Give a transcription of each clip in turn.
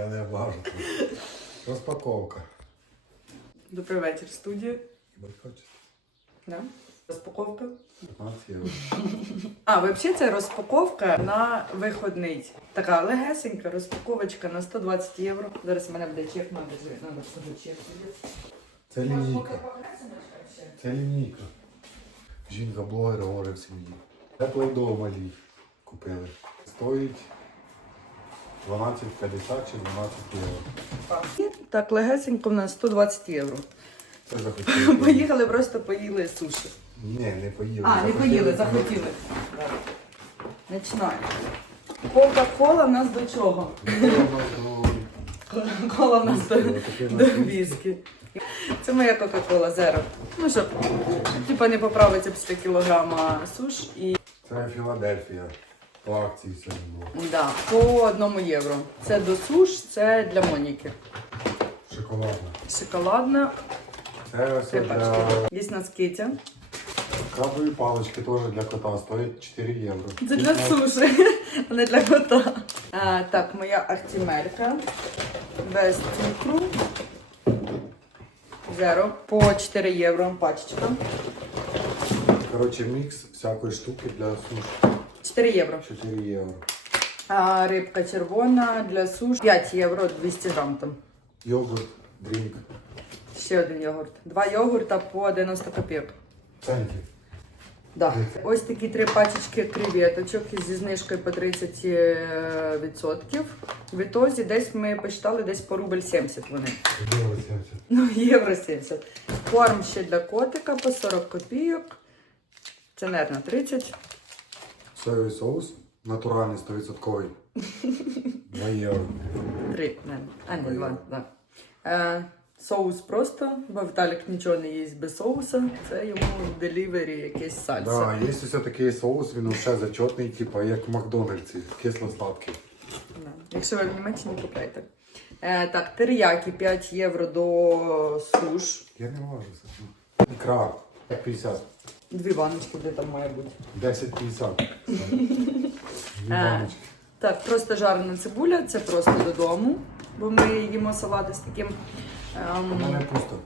Я не важу. Розпаковка. Добрий вечір, студія. Хіба? Да? Розпаковка. 15 євро. А, взагалі це розпаковка на виходний. Така легесенька розпаковочка на 120 євро. Зараз в мене буде чек, ж надо буде чек. Це лінійка. Це лінійка. Жінка блогер говорить в сім'ї. Це плейдо малі купили. Стоїть 12,50 чи 12 євро. Так, легесенько в нас 120 євро. Це захотіли. Поїхали, просто поїли суші. Ні, не поїли. А, не поїли, захотіли. Починаємо. Кока-кола в нас до чого? Кола в нас до, до віскі. Це моя Кока-Кола Зеро. Ну щоб, типа не поправиться після кілограма суш і Це Філадельфія. По акції сьогодні було. да, по одному євро. Це до суш, це для Моніки. Шоколадна. Шоколадна, Це три для пачки. Є крабові палички теж для кота. Стоїть 4 євро. Це для суші, а не для кота. А, так, моя ахтімелька без цукру. Зеро по 4 євро пачечка. Коротше, мікс всякої штуки для суш. 4 євро. 4 євро. А, рибка червона для суш 5 євро 200 грам там. Йогурт, дрінк. Ще один йогурт. Два йогурта по 90 копійок. Центів. Да. Ось такі три пачечки креветочок зі знижкою по 30%. В ітозі десь ми посчитали десь по рубль 70 вони. Євро 70. Ну, євро 70. Корм ще для котика по 40 копійок. Це, наверное, 30. Соєвий соус. Натуральний 100%. 2 євро. 3, наверное. А, не 2, да. Е, соус просто, бо Віталік нічого не їсть без соуса. Це йому в делівері якесь сальса. Да, є ось такий соус, він ще зачетний, типу, як в Макдональдсі. Кисло-сладкий. Да. Якщо ви в Німеччині купляєте. Е, так, териякі 5 євро до суш. Я не можу це. Ікра. 50. Дві баночки, де там має бути. 10-50. Дві Е. баночки. Так, просто жарена цибуля, це просто додому, бо ми їмо салати з таким. ем, У мене пусто.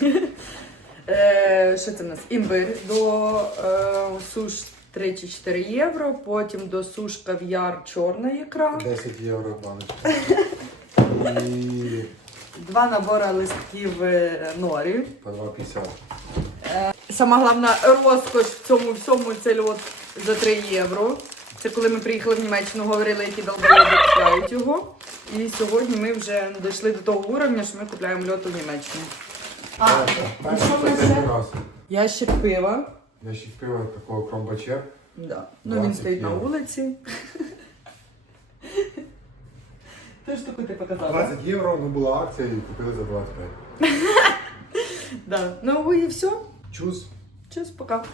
Е, що це в нас? Імбир до е, суш 3 чи 4 євро, потім до суш кав'яр чорна ікра, 10 євро баночка. І два набори листків е, норі. по 2,50. Сама головна розкош в цьому всьому це льот за 3 євро. Це коли ми приїхали в Німеччину, говорили, які долбоєби купляють його. І сьогодні ми вже дійшли до того уровня, що ми купляємо льот у Німеччині. А, і що в нас ще? Ящик пива. Я ще пива такого кромбачер. Да. Ну він 20 стоїть на євро. вулиці. Ту штуку ти показала. 20 євро, ну була акція і купили за 25. Да. Ну і все. Чус. Чус, пока.